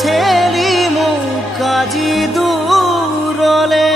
ঠেলি মোক আজি দূৰলে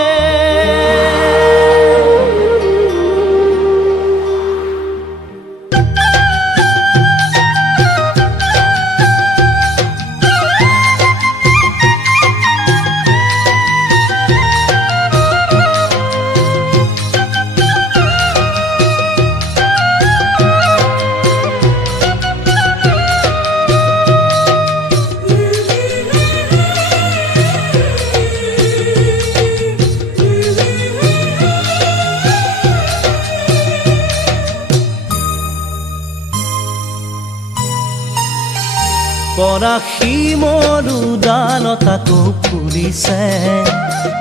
পৰাশী মৰুদালতাকো ফুলিছে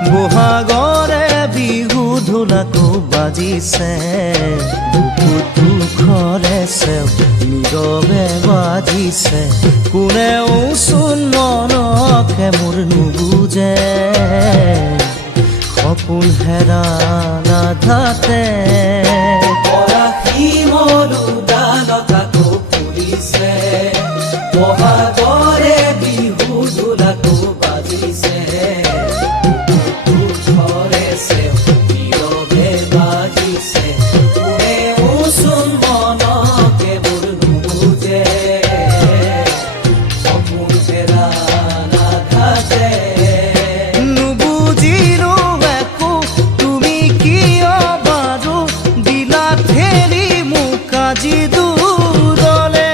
বহাগৰে বিহু ঢোলাকো বাজিছে বুকুত দুখৰে চেও নীৰৱে বাজিছে কোনেও চোন মনকে মোৰ নুবুজে সপোন হেৰাল আধাতে পৰাশী মৰুদালতাকো ফুলিছে বহাগৰে বিহু ঢোলাকো বাজিছে দুখৰে চেও নীৰৱে বাজিছে কোনেও চোন মনকে মোৰ নুবুজে সপোন হেৰাল আধাতে নুবুজিলো একো তুমি কিয় বাৰু দিলা ঠেলি মোক আজি দূৰলে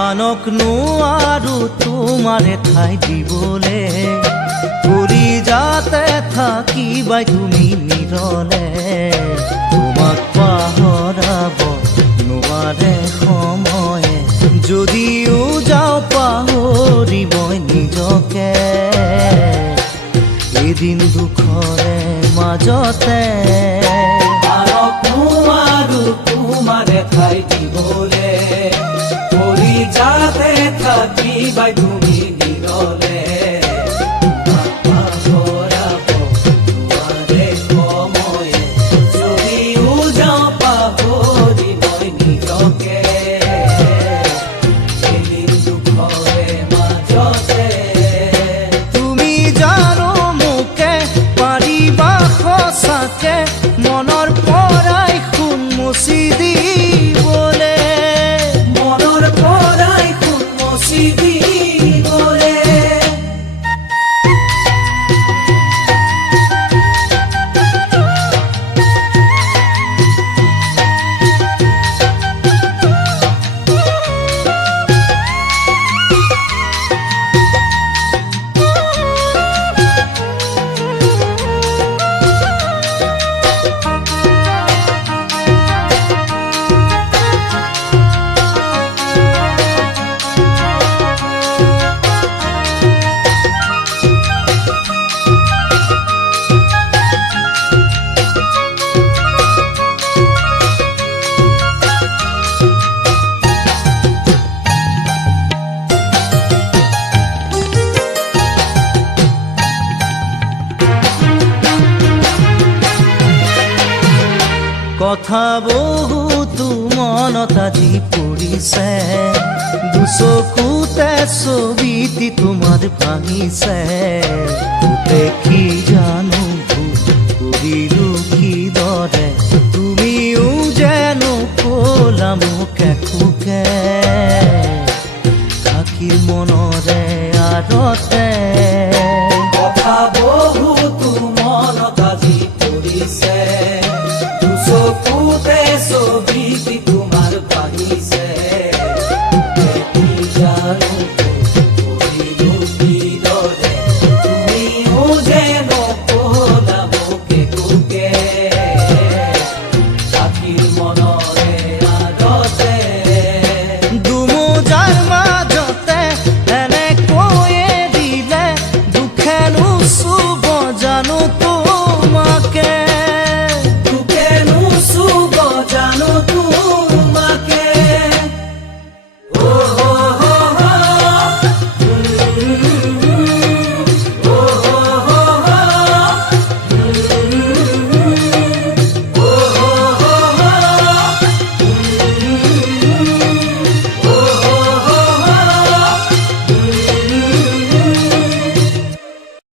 আনক নোৱাৰো তোমাৰে ঠাই দিবলে কৰি যাতে থাকিবাই তুমি নিৰলে তোমাক পাহৰাব নোৱাৰে সময়ে যদিও যাওঁ পাহৰি মই নিজকে এদিন দুখৰে মাজতে আনক নোৱাৰো তোমাৰে ঠাই দিবলে কৰি যাতে থাকিবাই তুমি নিৰলে পাহৰাব নোৱাৰে সময়ে যদিও যাওঁ পাহৰি মই নিজকে এদিন দুখৰে মাজতে তুমি জানো মোকে পাৰিবা সঁচাকে মনৰ পৰাই খুন মুচি দিবলে মনৰ পৰাই খুন মুচি দিবলে কথা বহুতো মনত আজি পৰিছে দুচকুতে ছবিটি তোমাৰ ভাঙিছে দেখি যা